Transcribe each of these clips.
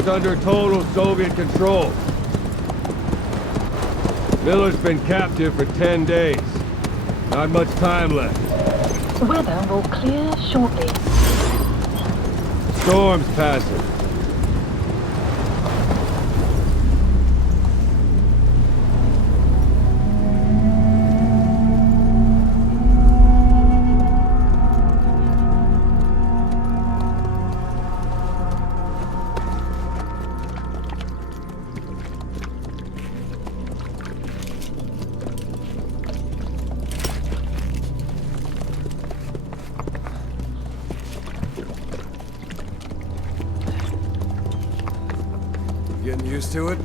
is under total Soviet control. Miller's been captive for 10 days. Not much time left. Weather will clear shortly. Storm's passing. Getting used to it?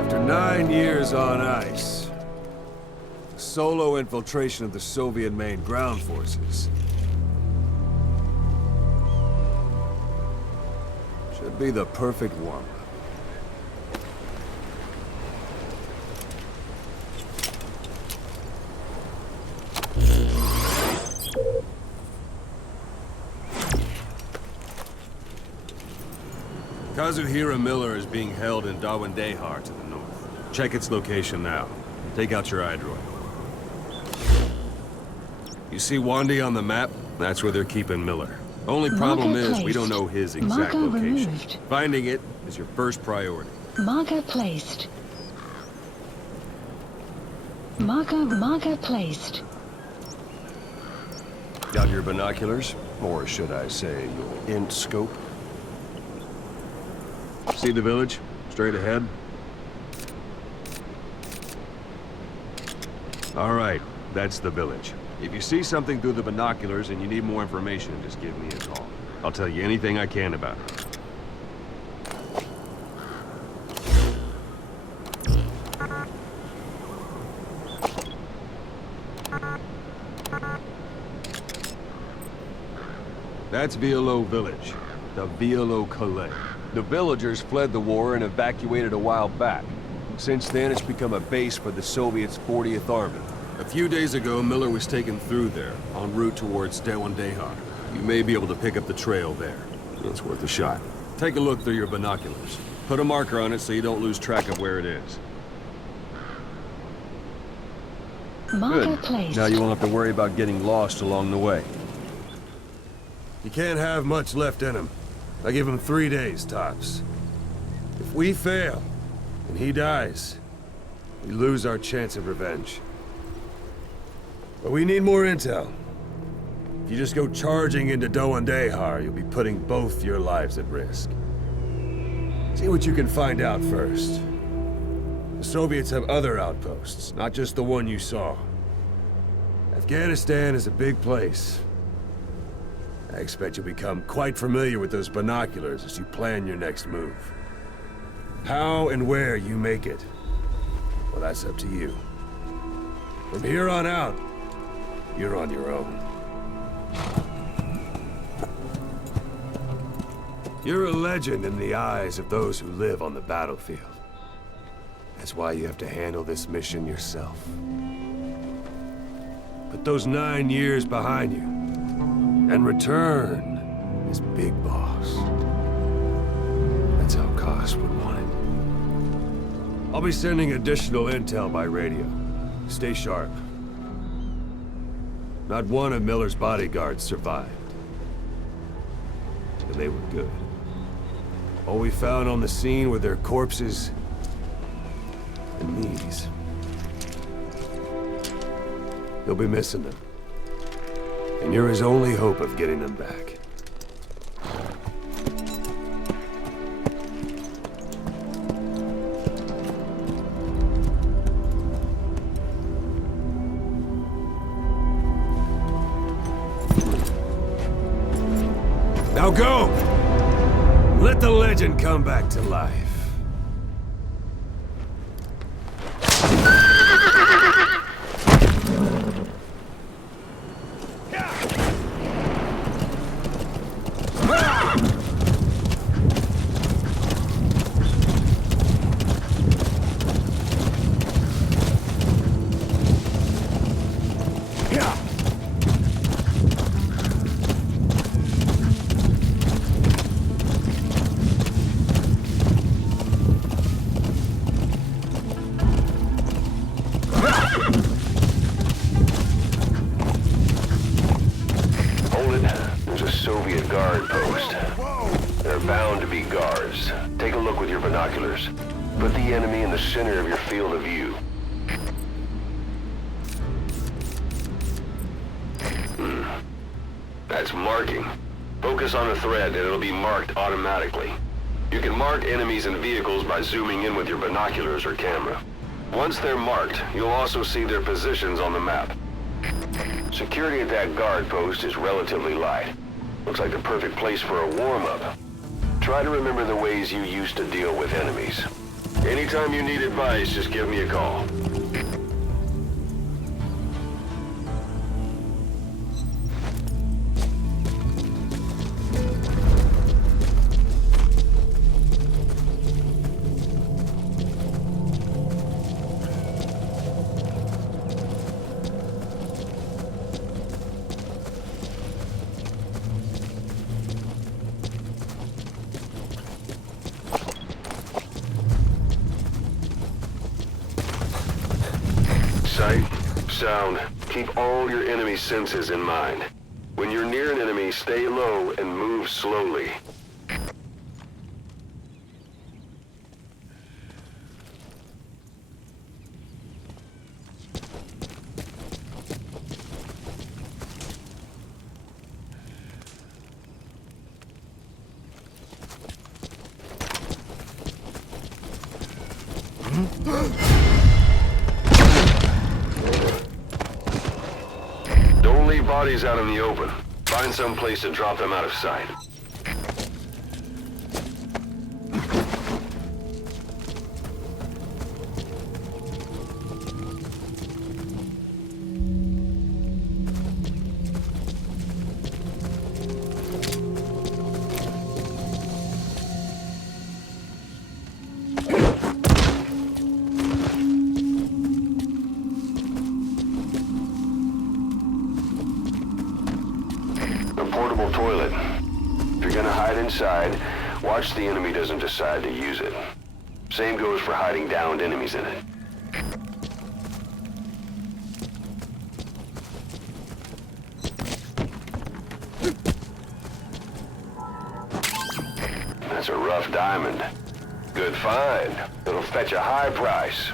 After 9 years on ice, solo infiltration of the Soviet main ground forces should be the perfect warm-up. Kazuhira Miller is being held in Dawandehar to the north. Check its location now. Take out your iDroid. You see Wandi on the map? That's where they're keeping Miller. Only problem is, we don't know his exact location. Removed. Finding it is your first priority. Marker placed. Marker placed. Got your binoculars? Or should I say, your int scope? See the village? Straight ahead? All right, that's the village. If you see something through the binoculars and you need more information, just give me a call. I'll tell you anything I can about it. That's Violo Village, the Violo Calais. The villagers fled the war and evacuated a while back. Since then, it's become a base for the Soviets' 40th Army. A few days ago, Miller was taken through there, en route towards Dawandehar. You may be able to pick up the trail there. It's worth a shot. Take a look through your binoculars. Put a marker on it so you don't lose track of where it is. Marker Good. placed. Now you won't have to worry about getting lost along the way. You can't have much left in him. I give him 3 days, tops. If we fail, and he dies, we lose our chance of revenge. But we need more intel. If you just go charging into Dawandehar, you'll be putting both your lives at risk. See what you can find out first. The Soviets have other outposts, not just the one you saw. Afghanistan is a big place. I expect you'll become quite familiar with those binoculars as you plan your next move. How and where you make it, well, that's up to you. From here on out, you're on your own. You're a legend in the eyes of those who live on the battlefield. That's why you have to handle this mission yourself. Put those 9 years behind you, and return as Big Boss. That's how Koss would want it. I'll be sending additional intel by radio. Stay sharp. Not one of Miller's bodyguards survived. And they were good. All we found on the scene were their corpses and knees. You'll be missing them. And you're his only hope of getting them back. Now go! Let the legend come back to life. binoculars. Put the enemy in the center of your field of view. That's marking. Focus on a thread and it'll be marked automatically. You can mark enemies and vehicles by zooming in with your binoculars or camera. Once they're marked, you'll also see their positions on the map. Security at that guard post is relatively light. Looks like the perfect place for a warm-up. Try to remember the ways you used to deal with enemies. Anytime you need advice, just give me a call. Sight, sound, keep all your enemy senses in mind. When you're near an enemy, stay low and move slowly. Don't leave bodies out in the open. Find some place to drop them out of sight. Portable toilet. If you're gonna hide inside, watch the enemy doesn't decide to use it. Same goes for hiding downed enemies in it. That's a rough diamond. Good find. It'll fetch a high price.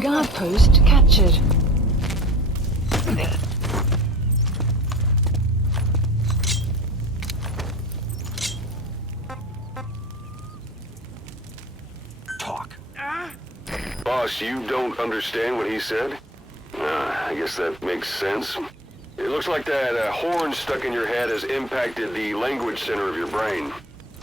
Guard post captured. Talk. Boss, you don't understand what he said? I guess that makes sense. It looks like that horn stuck in your head has impacted the language center of your brain.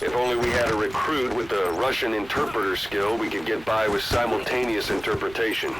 If only we had a recruit with the Russian interpreter skill, we could get by with simultaneous interpretation.